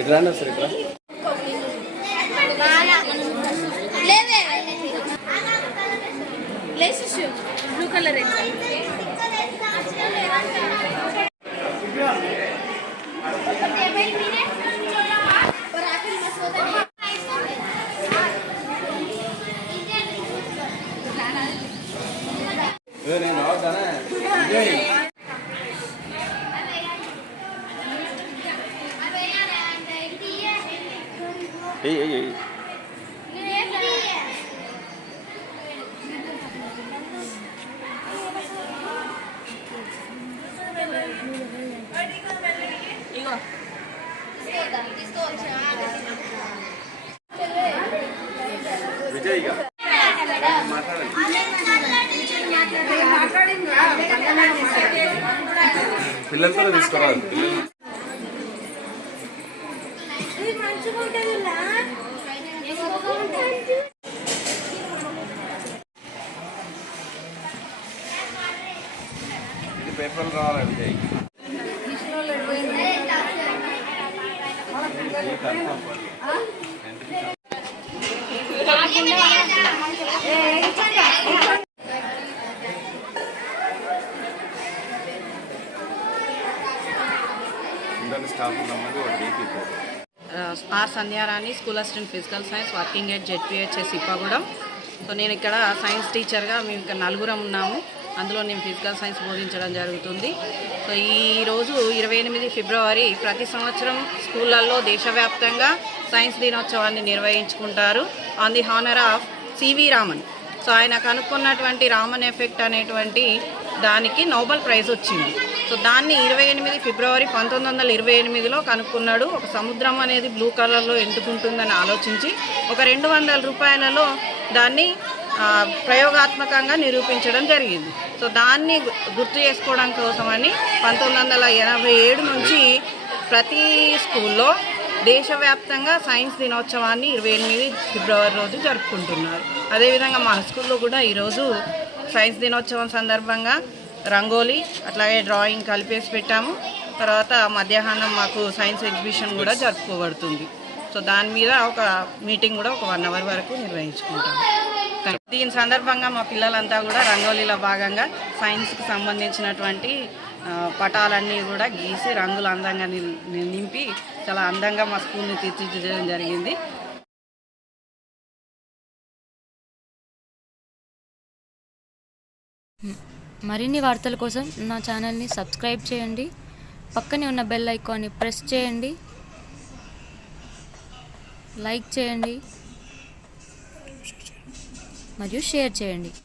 ఇట్లా సార్ ఇట్లా blue colour విజయ్గా పిల్లలతో తీసుకురావాలి. ఇది పేపర్లు రావాలి Vijay. R Sandhyarani, school assistant physical science, working at ZPHS Ippagudem. So నేను ఇక్కడ సైన్స్ టీచర్గా మేము ఇక్కడ నలుగురం ఉన్నాము. అందులో నేను ఫిజికల్ సైన్స్ బోధించడం జరుగుతుంది. సో ఈరోజు 28 ఫిబ్రవరి ప్రతి సంవత్సరం స్కూళ్ళల్లో దేశవ్యాప్తంగా సైన్స్ దినోత్సవాన్ని నిర్వహించుకుంటారు on the honour of CV Raman. So ఆయన కనుక్కున్నటువంటి రామన్ ఎఫెక్ట్ అనేటువంటి దానికి నోబెల్ ప్రైజ్ వచ్చింది. సో దాన్ని 28 ఫిబ్రవరి 1928లో కనుక్కున్నాడు. ఒక సముద్రం అనేది బ్లూ కలర్లో ఎందుకుంటుందని ఆలోచించి ఒక 200 రూపాయలలో దాన్ని ప్రయోగాత్మకంగా నిరూపించడం జరిగింది. సో దాన్ని గుర్తు చేసుకోవడం కోసమని 1987 నుంచి ప్రతి స్కూల్లో దేశవ్యాప్తంగా సైన్స్ దినోత్సవాన్ని 28 ఫిబ్రవరి రోజు జరుపుకుంటున్నారు. అదేవిధంగా మా స్కూల్లో కూడా ఈరోజు సైన్స్ దినోత్సవం సందర్భంగా రంగోలీ అట్లాగే డ్రాయింగ్ కలిపేసి పెట్టాము. తర్వాత మధ్యాహ్నం మాకు సైన్స్ ఎగ్జిబిషన్ కూడా జరుపుకోబడుతుంది. సో దాని మీద ఒక మీటింగ్ కూడా ఒక 1 అవర్ వరకు నిర్వహించుకుంటాము. దీని సందర్భంగా మా పిల్లలంతా కూడా రంగోలీలో భాగంగా సైన్స్కి సంబంధించినటువంటి పటాలన్నీ కూడా గీసి రంగులు అందంగా నింపి చాలా అందంగా మా స్కూల్ని తీర్చిదిద్దడం జరిగింది. మరిన్ని వార్తల కోసం నా ఛానల్ని సబ్స్క్రైబ్ చేయండి. పక్కనే ఉన్న బెల్ ఐకాన్ని ప్రెస్ చేయండి. లైక్ చేయండి మరియు షేర్ చేయండి.